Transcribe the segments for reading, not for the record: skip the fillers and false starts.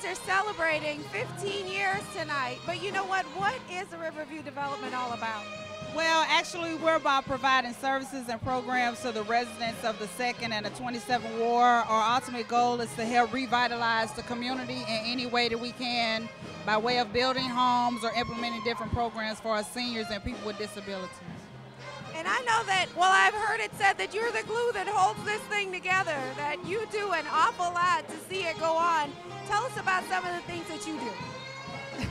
guys are celebrating 15 years tonight, but you know what? What is the Riverview development all about? Well, actually, we're about providing services and programs to the residents of the 2nd and the 27th Ward. Our ultimate goal is to help revitalize the community in any way that we can by way of building homes or implementing different programs for our seniors and people with disabilities. And I know that, well, I've heard it said that you're the glue that holds this thing together, that you do an awful lot to see it go on. Tell us about some of the things that you do.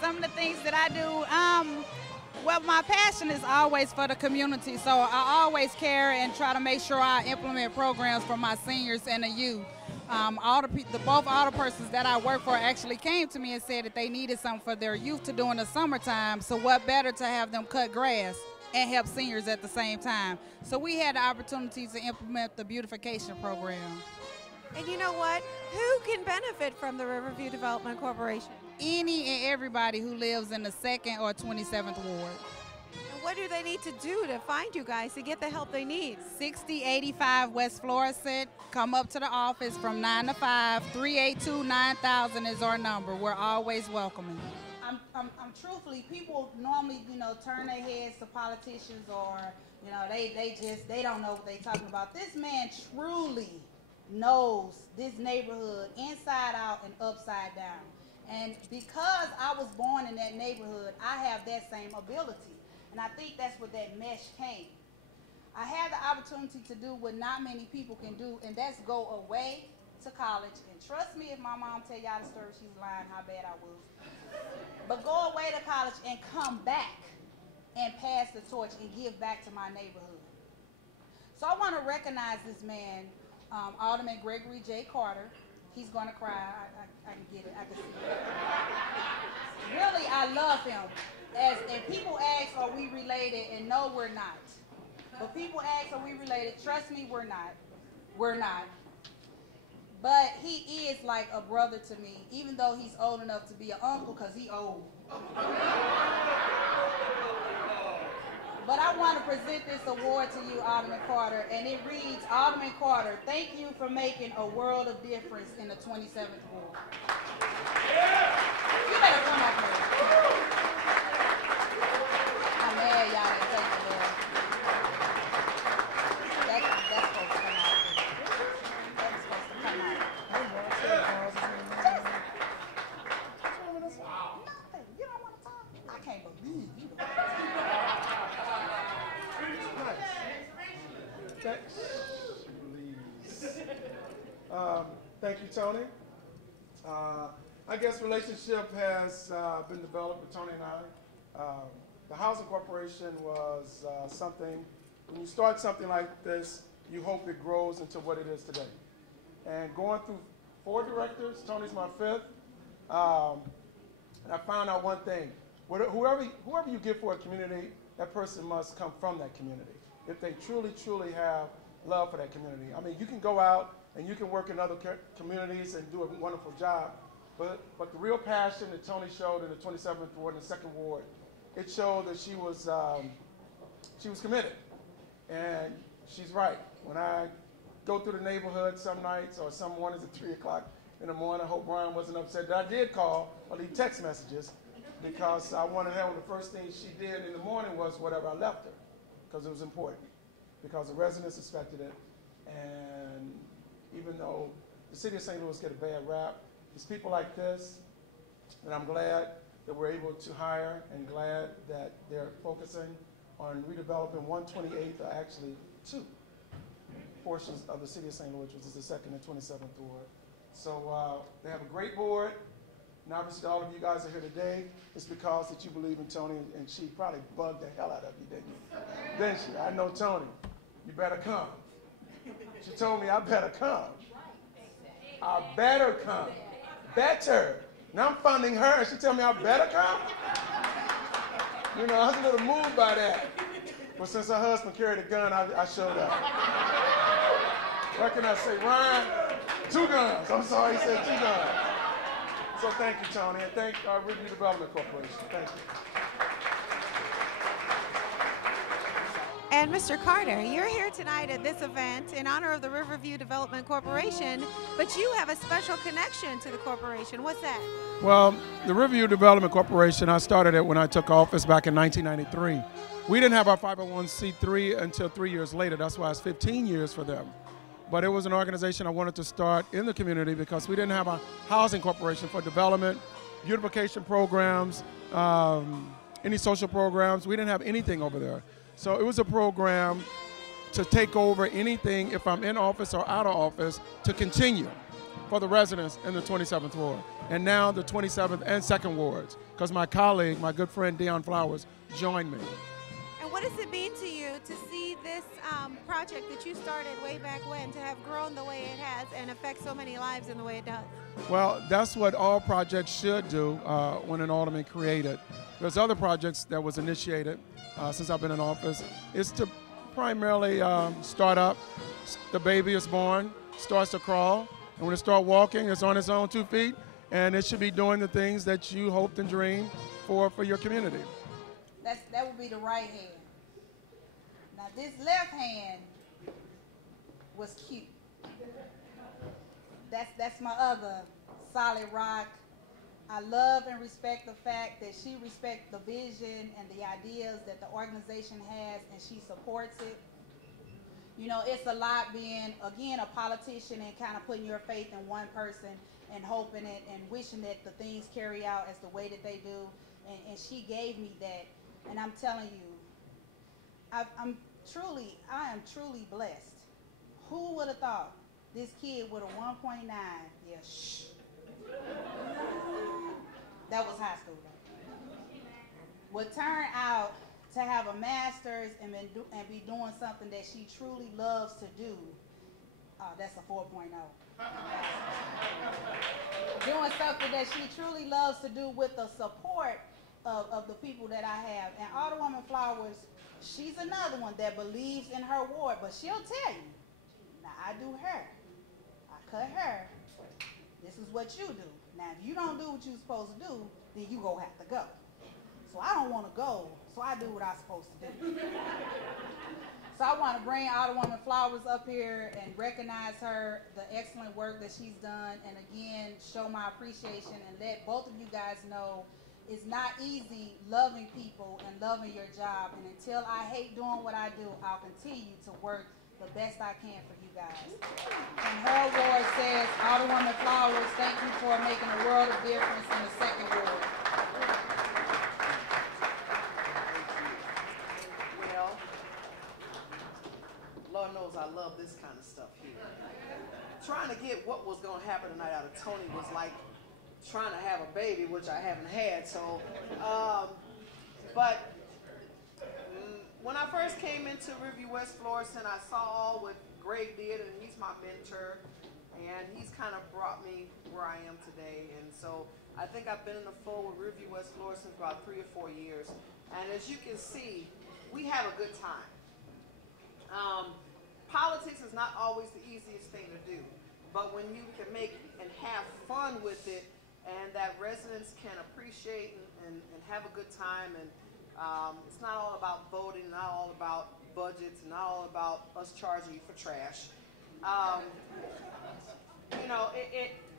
Some of the things that I do, well, my passion is always for the community, so I always care and try to make sure I implement programs for my seniors and the youth. Both alderpersons that I work for actually came to me and said that they needed something for their youth to do in the summertime, so what better to have them cut grass and help seniors at the same time. So we had the opportunity to implement the beautification program. And you know what? Who can benefit from the Riverview Development Corporation? Any and everybody who lives in the 2nd or 27th Ward. And what do they need to do to find you guys to get the help they need? 6085 West Florissant. Come up to the office from 9 to 5. 382-9000 is our number. We're always welcoming. I'm truthfully, people normally, turn their heads to politicians or, they don't know what they're talking about. This man truly knows this neighborhood inside out and upside down. And because I was born in that neighborhood, I have that same ability. And I think that's where that mesh came. I had the opportunity to do what not many people can do, and that's go away to college. And trust me, if my mom tell y'all the story, she's lying how bad I was. But go away to college and come back and pass the torch and give back to my neighborhood. So I want to recognize this man, Alderman Gregory J. Carter. He's going to cry. I can get it. I can see it. Really, I love him. And people ask, are we related? And no, we're not. But people ask, are we related? Trust me, we're not. We're not. But he is like a brother to me, even though he's old enough to be an uncle, because he old. But I want to present this award to you, Alderman Carter, and it reads, Alderman Carter, thank you for making a world of difference in the 27th Ward. You better come up here. I'm mad y'all didn't take it there. That's supposed to come out. That's supposed to come out. Nothing. You don't want to talk? I can't believe you. Thank you, Tony. I guess relationship has been developed with Tony and I. The Housing Corporation was something, when you start something like this, you hope it grows into what it is today. And going through 4 directors, Tony's my 5th, and I found out one thing. Whoever you get for a community, that person must come from that community. If they truly have love for that community. I mean, you can go out and you can work in other communities and do a wonderful job, but the real passion that Tony showed in the 27th Ward and the 2nd Ward, it showed that she was committed. And she's right. When I go through the neighborhood some nights or some mornings at 3 o'clock in the morning, I hope Brian wasn't upset that I did call or leave text messages, because I wanted her, the first thing she did in the morning was whatever I left her, because it was important, because the residents expected it. And even though the city of St. Louis get a bad rap, it's people like this that I'm glad that we're able to hire, and glad that they're focusing on redeveloping 128th, or actually 2 portions of the city of St. Louis, which is the 2nd and 27th Ward. So they have a great board. And obviously all of you guys are here today. It's because that you believe in Tony, and she probably bugged the hell out of you, didn't you? Didn't she? I know Tony. You better come. She told me I better come. I better come. Better. Now I'm funding her, and she told me I better come? You know, I was a little moved by that. But since her husband carried a gun, I showed up. What can I say? Ryan, 2 guns. I'm sorry, he said 2 guns. So thank you, Tony, and thank our Riverview Development Corporation. Thank you. And Mr. Carter, you're here tonight at this event in honor of the Riverview Development Corporation, but you have a special connection to the corporation. What's that? Well, the Riverview Development Corporation, I started it when I took office back in 1993. We didn't have our 501c3 until 3 years later. That's why it's 15 years for them. But it was an organization I wanted to start in the community because we didn't have a housing corporation for development, beautification programs, any social programs. We didn't have anything over there. So it was a program to take over anything, if I'm in office or out of office, to continue for the residents in the 27th Ward. And now the 27th and 2nd Wards, because my colleague, my good friend Dionne Flowers, joined me. And what does it mean to you to see this project that you started way back when to have grown the way it has and affect so many lives in the way it does? Well, that's what all projects should do when an alderman created. There's other projects that was initiated since I've been in office. It's to primarily start up. The baby is born, starts to crawl, and when it starts walking, it's on its own 2 feet, and it should be doing the things that you hoped and dreamed for your community. That would be the right hand. Now this left hand was cute. That's my other solid rock. I love and respect the fact that she respects the vision and the ideas that the organization has, and she supports it. You know, it's a lot being, again, a politician and kind of putting your faith in one person and hoping it and wishing that the things carry out as the way that they do. And she gave me that. And I'm telling you, I am truly blessed. Who would have thought this kid with a 1.9, yeah, shh. That was high school, would turn out to have a master's and be doing something that she truly loves to do. That's a 4.0. Doing something that she truly loves to do with the support of the people that I have. And Alderwoman Flowers, she's another one that believes in her ward, but she'll tell you, now I do her, I cut her, this is what you do. Now if you don't do what you're supposed to do, then you gonna have to go. So I don't want to go, so I do what I'm supposed to do. So I want to bring Alderwoman Flowers up here and recognize her, the excellent work that she's done, and again, show my appreciation and let both of you guys know it's not easy loving people and loving your job. And until I hate doing what I do, I'll continue to work the best I can for you guys. And her award says, Alderwoman Flowers, thank you for making a world of difference in the 2nd Ward. Well, Lord knows I love this kind of stuff here. Trying to get what was going to happen tonight out of Tony was like trying to have a baby, which I haven't had. So, but when I first came into Riverview West Florissant, I saw all what Greg did, and he's my mentor, and he's kind of brought me where I am today. And so I think I've been in the fold with Riverview West Florissant for about 3 or 4 years. And as you can see, we have a good time. Politics is not always the easiest thing to do, but when you can make and have fun with it, and that residents can appreciate and have a good time, and it's not all about voting, not all about budgets, not all about us charging you for trash. You know,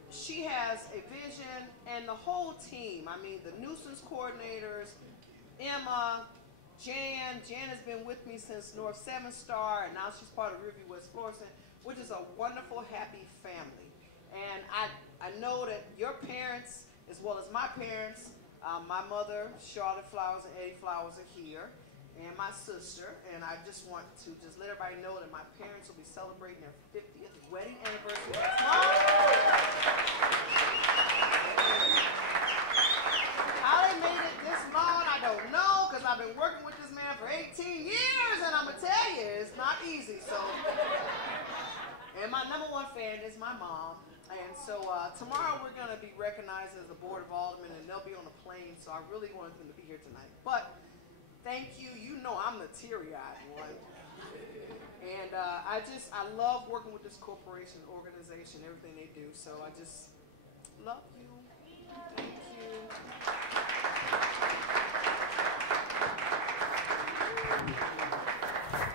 she has a vision, and the whole team, I mean, the nuisance coordinators, Emma, Jan has been with me since North 7 Star, and now she's part of Riverview West Florissant, which is a wonderful, happy family. And I know that your parents, as well as my parents, my mother, Charlotte Flowers and Eddie Flowers are here, and my sister, and I just want to let everybody know that my parents will be celebrating their 50th wedding anniversary next month. How they made it this long, I don't know, because I've been working with this man for 18 years, and I'm going to tell you, it's not easy. So, and my #1 fan is my mom. And so tomorrow we're going to be recognized as the Board of Aldermen, and they'll be on a plane, so I really wanted them to be here tonight. But thank you. You know I'm the teary-eyed one. And I love working with this corporation, organization, everything they do. So I just love you. Thank you.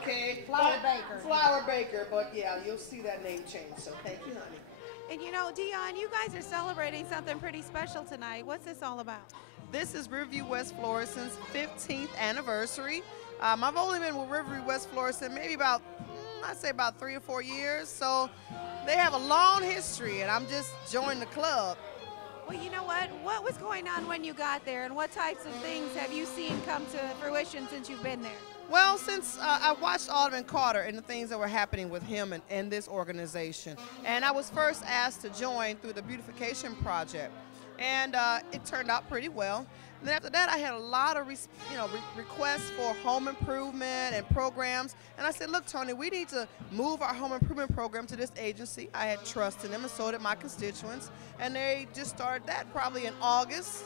okay. Flower Baker. Flower Baker, but yeah, you'll see that name change. So thank you, honey. And you know, Dionne, you guys are celebrating something pretty special tonight. What's this all about? This is Riverview West Florissant's 15th anniversary. I've only been with Riverview West Florissant maybe about, I'd say about 3 or 4 years. So they have a long history, and I'm just joining the club. Well, you know what? What was going on when you got there, and what types of things have you seen come to fruition since you've been there? Well, since I watched Alderman Carter and the things that were happening with him and this organization, and I was first asked to join through the beautification project, and it turned out pretty well. And then after that, I had a lot of requests for home improvement and programs, and I said, look, Tony, we need to move our home improvement program to this agency. I had trust in them, and so did my constituents, and they just started that probably in August.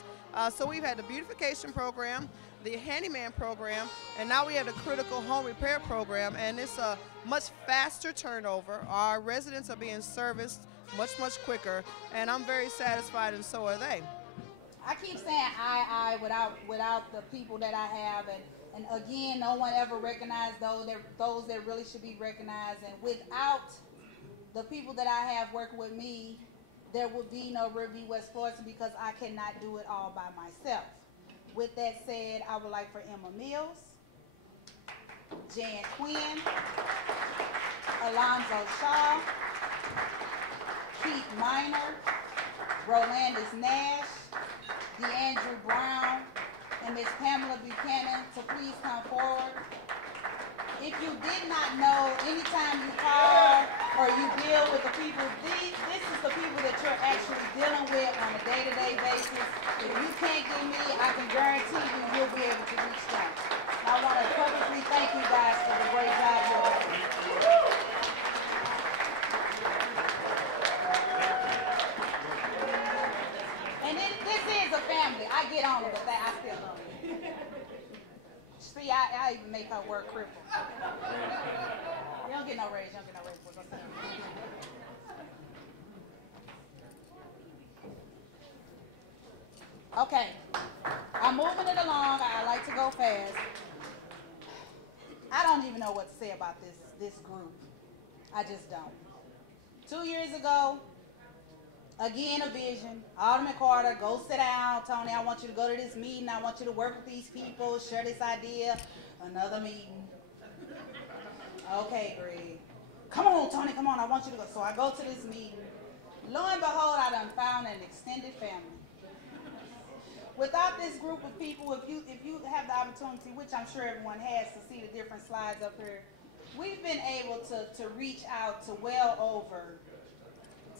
So we've had the beautification program, the handyman program, and now we have the critical home repair program, and it's a much faster turnover. Our residents are being serviced much quicker, and I'm very satisfied, and so are they. I keep saying I without the people that I have, and again, no one ever recognized those that really should be recognized, and without the people that I have working with me, there would be no Riverview West Florissant, because I cannot do it all by myself. With that said, I would like for Emma Mills, Jan Quinn, Alonzo Shaw, Keith Minor, Rolandis Nash, DeAndrew Brown, and Miss Pamela Buchanan to please come forward. If you did not know, anytime you call or you deal with the people, this is the people that you're actually dealing with on a day-to-day basis. If you can't get me, I can guarantee you'll be able to reach them. I want to publicly thank you guys for the great job you're doing. And this is a family. I get on it, but I still love you. See, I even make her work crippled. You don't get no raise. You don't get no raise. Okay. I'm moving it along. I like to go fast. I don't even know what to say about this group. I just don't. 2 years ago, again, a vision. Alderman Carter, go sit down. Tony, I want you to go to this meeting. I want you to work with these people, share this idea. Another meeting. Okay, Greg. Come on, Tony, come on. I want you to go. So I go to this meeting. Lo and behold, I done found an extended family. Without this group of people, if you have the opportunity, which I'm sure everyone has, to see the different slides up here, we've been able to reach out to well over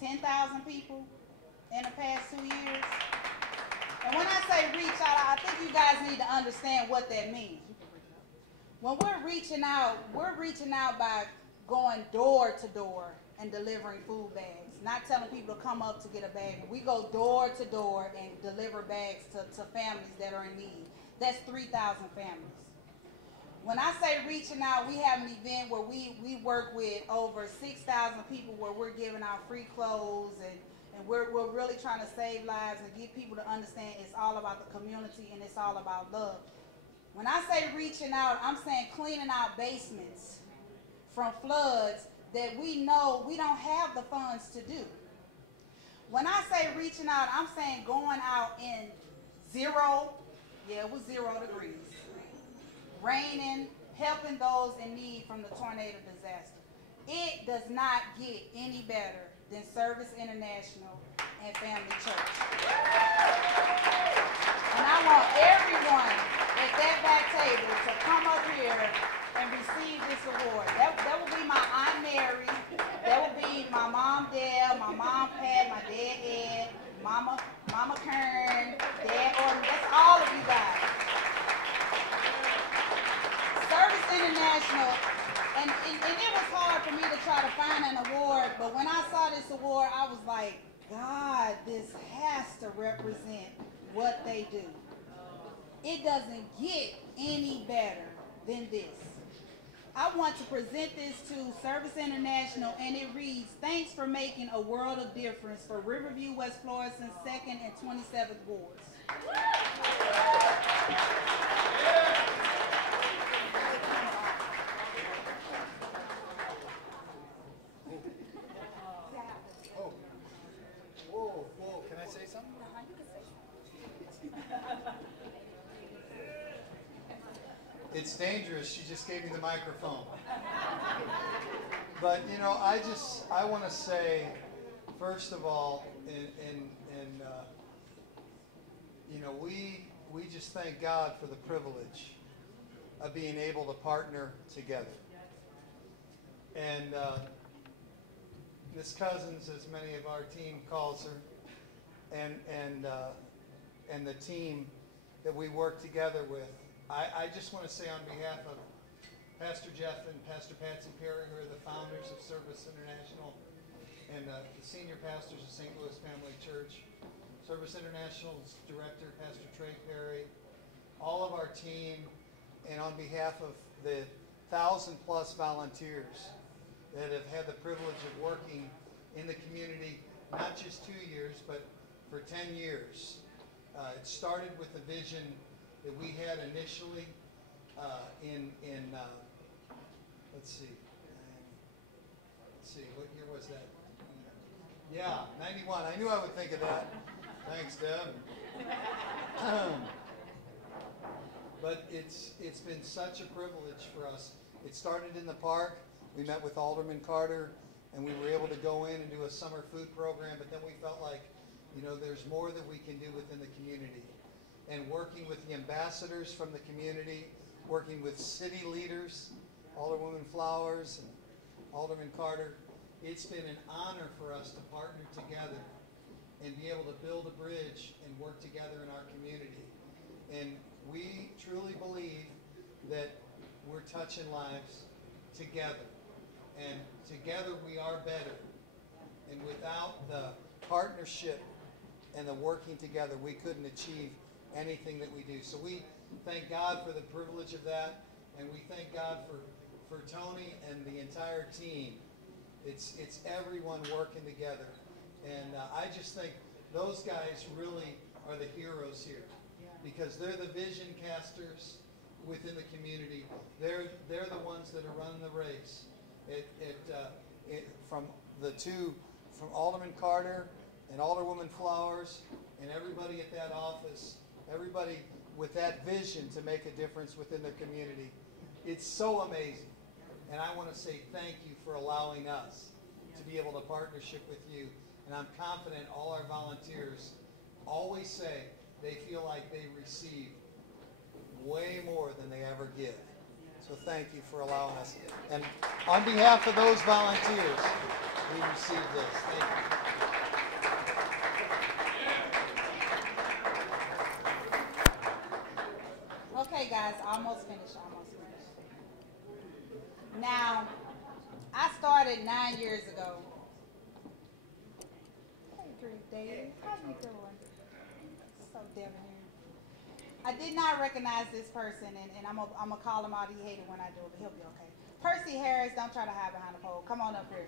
10,000 people in the past 2 years. And when I say reach out, I think you guys need to understand what that means. When we're reaching out by going door to door and delivering food bags, not telling people to come up to get a bag. We go door to door and deliver bags to families that are in need. That's 3,000 families. When I say reaching out, we have an event where we work with over 6,000 people where we're giving out free clothes, and we're really trying to save lives and get people to understand it's all about the community and it's all about love. When I say reaching out, I'm saying cleaning out basements from floods that we know we don't have the funds to do. When I say reaching out, I'm saying going out in it was 0 degrees, raining, helping those in need from the tornado disaster. It does not get any better than Service International and Family Church. And I want everyone at that back table to come up here and receive this award. That will be my Aunt Mary, that will be my mom Dale, my mom Pat, my dad Ed, Mama Kern, Dad Orton, that's all of you guys. Service International, and it was hard for me to try to find an award, but when I saw this award, I was like, God, this has to represent what they do. It doesn't get any better than this. I want to present this to Service International, and it reads, thanks for making a world of difference for Riverview West Florissant's 2nd and 27th wards. It's dangerous. She just gave me the microphone. But, you know, I want to say, first of all, you know, we just thank God for the privilege of being able to partner together. And Miss Cousins, as many of our team calls her, and the team that we work together with, I just want to say on behalf of Pastor Jeff and Pastor Patsy Perry, who are the founders of Service International, and the senior pastors of St. Louis Family Church, Service International's director, Pastor Trey Perry, all of our team, and on behalf of the 1,000+ volunteers that have had the privilege of working in the community, not just 2 years, but for 10 years. It started with the vision that we had initially let's see, what year was that? Yeah, 91. I knew I would think of that. Thanks, Deb. But it's been such a privilege for us. It started in the park. We met with Alderman Carter, and we were able to go in and do a summer food program, but then we felt like, you know, there's more that we can do within the community. And working with the ambassadors from the community, working with city leaders, Alderwoman Flowers and Alderman Carter, it's been an honor for us to partner together and be able to build a bridge and work together in our community. And we truly believe that we're touching lives together. And together we are better. And without the partnership and the working together, we couldn't achieve anything that we do. So we thank God for the privilege of that, and we thank God for Tony and the entire team. It's everyone working together. And I just think those guys really are the heroes here, because they're the vision casters within the community. They're the ones that are running the race. From Alderman Carter and Alderwoman Flowers and everybody at that office, everybody with that vision to make a difference within their community. It's so amazing. And I want to say thank you for allowing us to be able to partnership with you. And I'm confident all our volunteers always say they feel like they receive way more than they ever give. So thank you for allowing us. And on behalf of those volunteers, we receive this. Thank you. Okay, guys, almost finished. Now, I started 9 years ago. Hey, Daly, how you doing? So debonair. I did not recognize this person, and I'm gonna call him out. He hated when I do it, but he'll be okay. Percy Harris, don't try to hide behind the pole. Come on up here.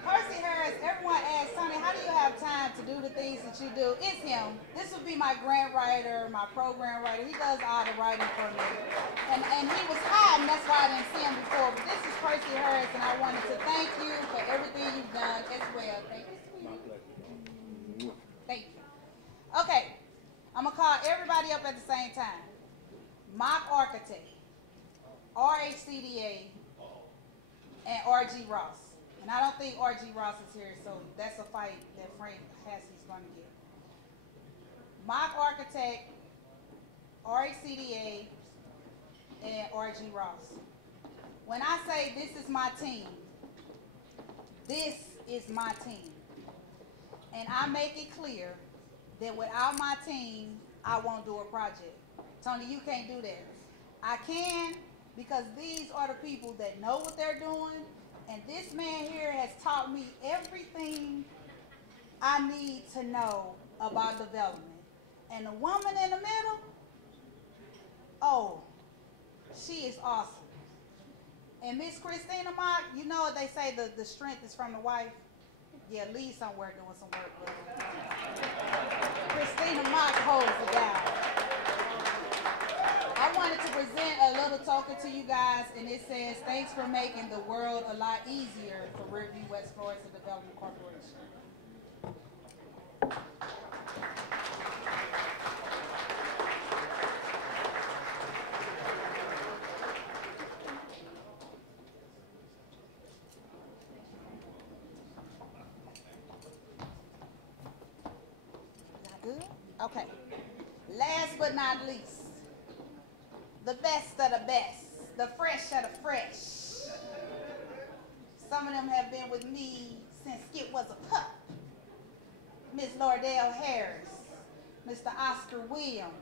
Percy Harris, everyone asks, Tony, how do you have time to do the things that you do? It's him. This would be my grant writer, my program writer. He does all the writing for me. And he was hiding, that's why I didn't see him before. But this is Percy Harris, and I wanted to thank you for everything you've done as well. Thank you, sweetie. Thank you. Okay, I'm going to call everybody up at the same time. Mock Architect, RHCDA, and RG Ross. And I don't think RG Ross is here, so that's a fight that Frank Hassey's going to get. Mock Architect, RHCDA, and RG Ross. When I say this is my team, this is my team. And I make it clear that without my team, I won't do a project. Tony, you can't do that. I can, because these are the people that know what they're doing, and this man here has taught me everything I need to know about development. And the woman in the middle, oh, she is awesome. And Miss Christina Mock, you know what they say, the strength is from the wife? Yeah, leave somewhere doing some work with her. Christina Mock holds it down. I wanted to present a little token to you guys, and it says, thanks for making the world a lot easier for Riverview West Florissant Development Corporation. Okay. Last but not least, the best of the best, the fresh of the fresh. Some of them have been with me since Skip was a pup. Ms. Lardell Harris, Mr. Oscar Williams,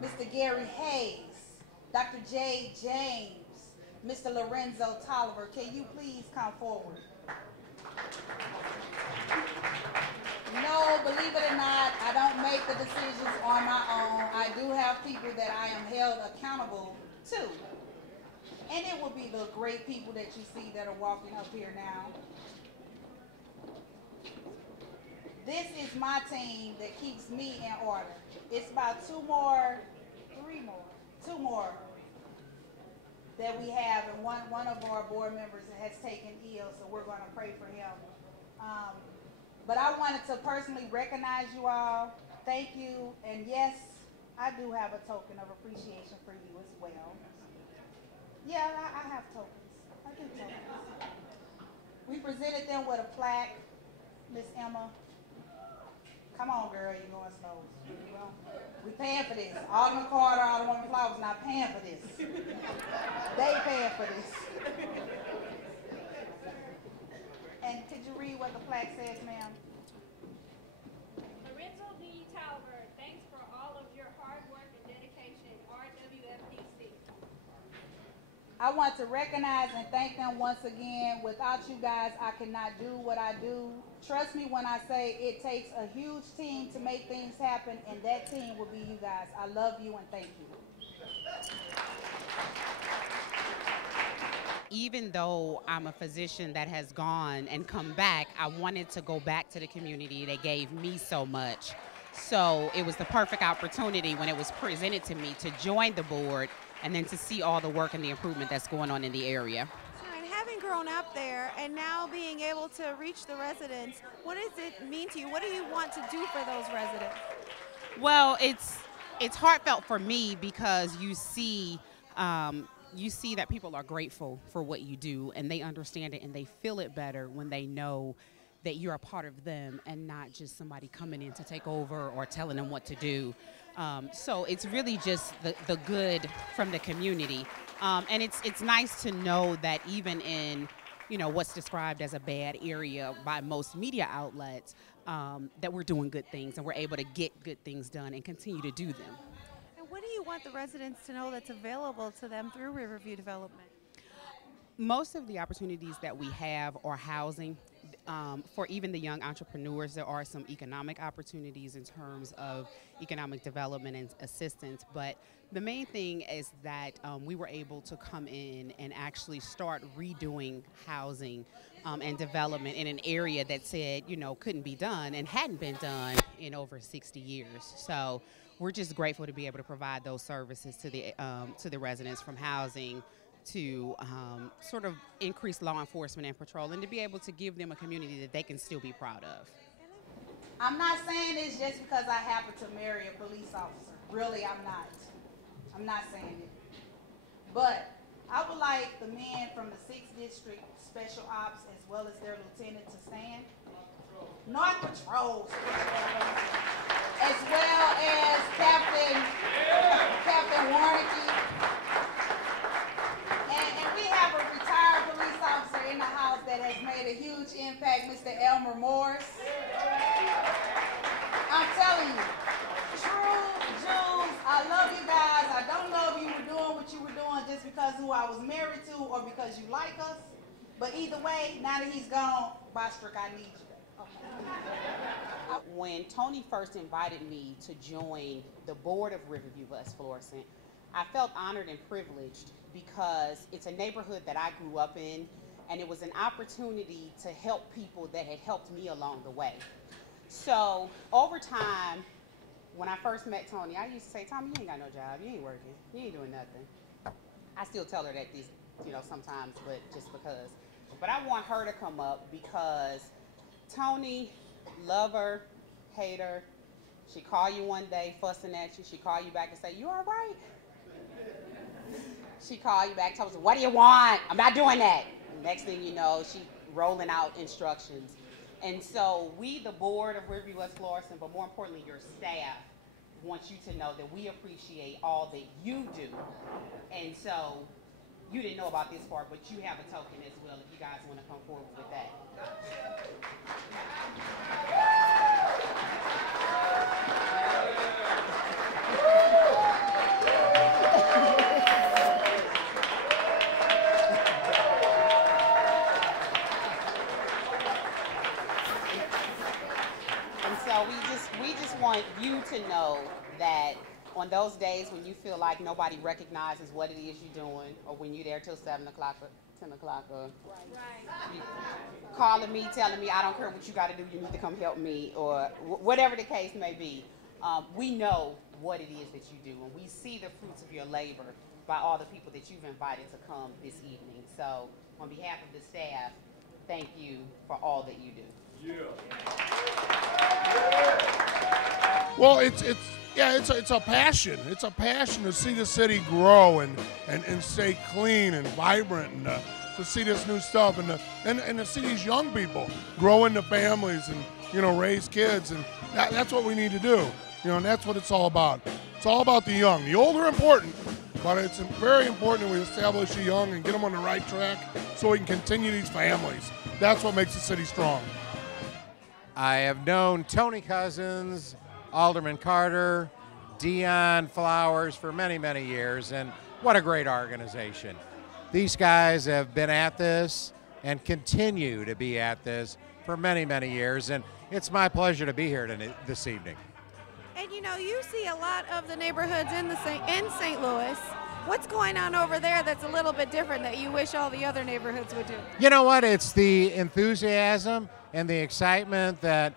Mr. Gary Hayes, Dr. Jade James, Mr. Lorenzo Tolliver. Can you please come forward? No, believe it or not, I don't make the decisions on my own. I do have people that I am held accountable to. And it will be the great people that you see that are walking up here now. This is my team that keeps me in order. It's about two more that we have, and one of our board members has taken ill, so we're going to pray for him. But I wanted to personally recognize you all. Thank you, and yes, I do have a token of appreciation for you as well. Yeah, I have tokens. I do tokens. We presented them with a plaque. Miss Emma, come on, girl, you're going slow. We paying for this. Alderman Carter, Alderman Flowers not paying for this. They paying for this. And could you read what the plaque says, ma'am? Lorenzo D. Tolliver, thanks for all of your hard work and dedication, RWFDC. I want to recognize and thank them once again. Without you guys, I cannot do what I do. Trust me when I say it takes a huge team to make things happen, and that team will be you guys. I love you and thank you. Even though I'm a physician that has gone and come back, I wanted to go back to the community that gave me so much. So it was the perfect opportunity when it was presented to me to join the board and then to see all the work and the improvement that's going on in the area. And having grown up there and now being able to reach the residents, what does it mean to you? What do you want to do for those residents? Well, it's heartfelt for me because you see that people are grateful for what you do, and they understand it and they feel it better when they know that you're a part of them and not just somebody coming in to take over or telling them what to do. So it's really just the good from the community. And it's nice to know that even in, what's described as a bad area by most media outlets, that we're doing good things and we're able to get good things done and continue to do them. And what do you want the residents to know that's available to them through Riverview Development? Most of the opportunities that we have are housing. For even the young entrepreneurs, there are some economic opportunities in terms of economic development and assistance. But the main thing is that we were able to come in and actually start redoing housing and development in an area that said, couldn't be done and hadn't been done in over 60 years. So we're just grateful to be able to provide those services to the residents, from housing to sort of increase law enforcement and patrol, and to be able to give them a community that they can still be proud of. I'm not saying this just because I happen to marry a police officer. Really, I'm not. I'm not saying it. But I would like the men from the 6th District Special Ops as well as their lieutenant to stand. North Patrol, as well as Captain Warnicky. And we have a retired police officer in the house that has made a huge impact, Mr. Elmer Morris. I'm telling you, true Jews, I love you guys. I don't know if you were doing what you were doing just because who I was married to or because you like us. But either way, now that he's gone, Bostrick, I need you. Okay. When Tony first invited me to join the board of Riverview West Florissant, I felt honored and privileged because it's a neighborhood that I grew up in, and it was an opportunity to help people that had helped me along the way. So over time, when I first met Tony, I used to say, Tommy, you ain't got no job, you ain't working, you ain't doing nothing. I still tell her that sometimes, but just because. But I want her to come up because Tony, love her, hate her. She call you one day fussing at you. She call you back and say, you all right? She call you back, tell us, what do you want? I'm not doing that. Next thing you know, she rolling out instructions. And so we, the board of Riverview West Florissant, but more importantly, your staff, wants you to know that we appreciate all that you do. And so you didn't know about this part, but you have a token as well if you guys want to come forward with that. And so we just want you to know that on those days when you feel like nobody recognizes what it is you're doing, or when you're there till 7 o'clock or 10 o'clock, or calling me, telling me, I don't care what you got to do, you need to come help me, or whatever the case may be, we know what it is that you do, and we see the fruits of your labor by all the people that you've invited to come this evening. So on behalf of the staff, thank you for all that you do. Well, it's a passion. It's a passion to see the city grow and stay clean and vibrant, and to see this new stuff, and to see these young people grow into families and raise kids, and that's what we need to do. And that's what it's all about. It's all about the young. The old are important, but it's very important that we establish the young and get them on the right track so we can continue these families. That's what makes the city strong. I have known Tony Cousins, Alderman Carter, Dionne Flowers for many, many years, and what a great organization. These guys have been at this and continue to be at this for many, many years, and it's my pleasure to be here this evening. And you see a lot of the neighborhoods in St. Louis. What's going on over there that's a little bit different that you wish all the other neighborhoods would do? You know what? It's the enthusiasm and the excitement that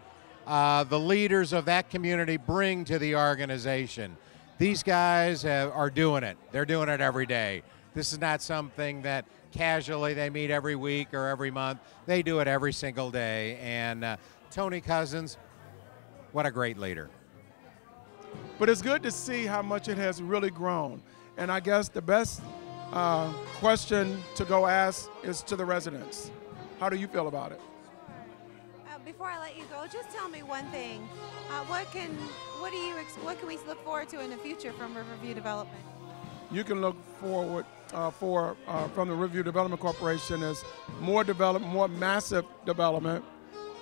the leaders of that community bring to the organization. These guys are doing it. They're doing it every day. This is not something that casually they meet every week or every month. They do it every single day. And Tony Cousins, what a great leader. But it's good to see how much it has really grown. And I guess the best question to go ask is to the residents. How do you feel about it? Before I let you go, just tell me one thing. What can we look forward to in the future from Riverview Development? You can look forward from the Riverview Development Corporation is more development, more massive development.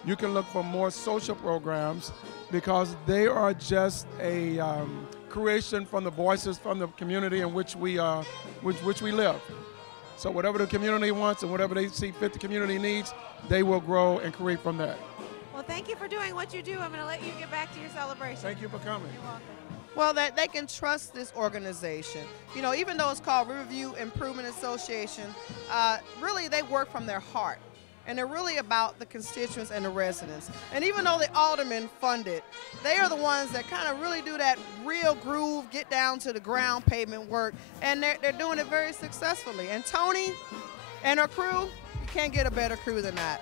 You can look for more social programs because they are just a creation from the voices from the community in which we live. So whatever the community wants and whatever they see fit the community needs, they will grow and create from that. Well, thank you for doing what you do. I'm going to let you get back to your celebration. Thank you for coming. You're welcome. Well, that they can trust this organization. Even though it's called Riverview Improvement Association, really they work from their heart. And they're really about the constituents and the residents. And even though the aldermen fund it, they are the ones that kind of really do that real groove, get down to the ground pavement work, and they're doing it very successfully. And Tony and her crew, you can't get a better crew than that.